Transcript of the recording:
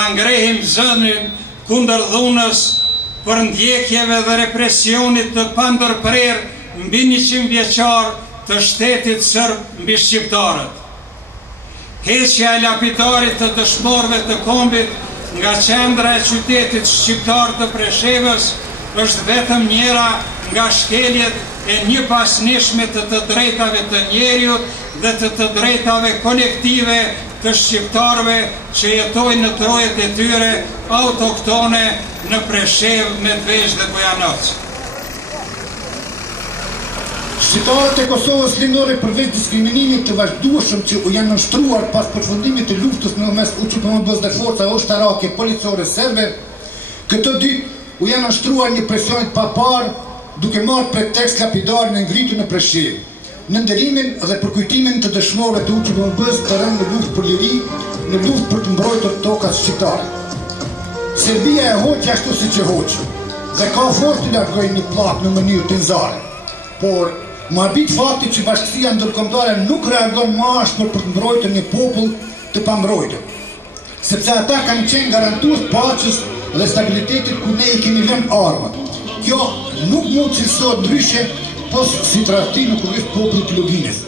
Angrehim zënin kundër dhunës për ndjekjeve dhe represionit të pandërprer mbi 100 vjeçar të shtetit sërb mbi shqiptarët. Heqja e lapitarit të dëshmorëve të kombit nga qendra e qytetit shqiptar të Preshevës është vetëm njëra nga shkeljet e një pasnishme të drejtave të njeriut dhe të drejtave kolektive të shqiptarëve që jetojnë në trojet e tyre autoktone në Preshevë, Medvegjë dhe Bujanoq. Shqiptarët e Kosovës lindore përveç diskriminimit të vazhdueshëm që u janë nështruar pas përfundimit të luftës në mes UÇPMB-s dhe forca ushtarake policore serbe, këtë ditë u janë nështruar një presionit pa parë duke marrë pretekst lapidar në ngritur në Preshevë, në nderimin dhe përkujtimin të dëshmorëve të UÇPMB-s të rënë në luftë për liri, në luftë për të mbrojtur tokat shqiptare. Serbia e hoqë ashtu siç e hoqë, dhe ka forcë të largojë një pllak në mënyrë tinzare, por më arbit fakti që bashkësia ndërkombëtare nuk reagon më ashpër për të mbrojtur një popull të pambrojtur, sepse ata kanë qenë garantues paqes dhe stabilitetit ku ne i kemi vënë armat. Kjo nuk mund të cilësohet ndryshe pos si tradhti në kuvend popullit të Luginës.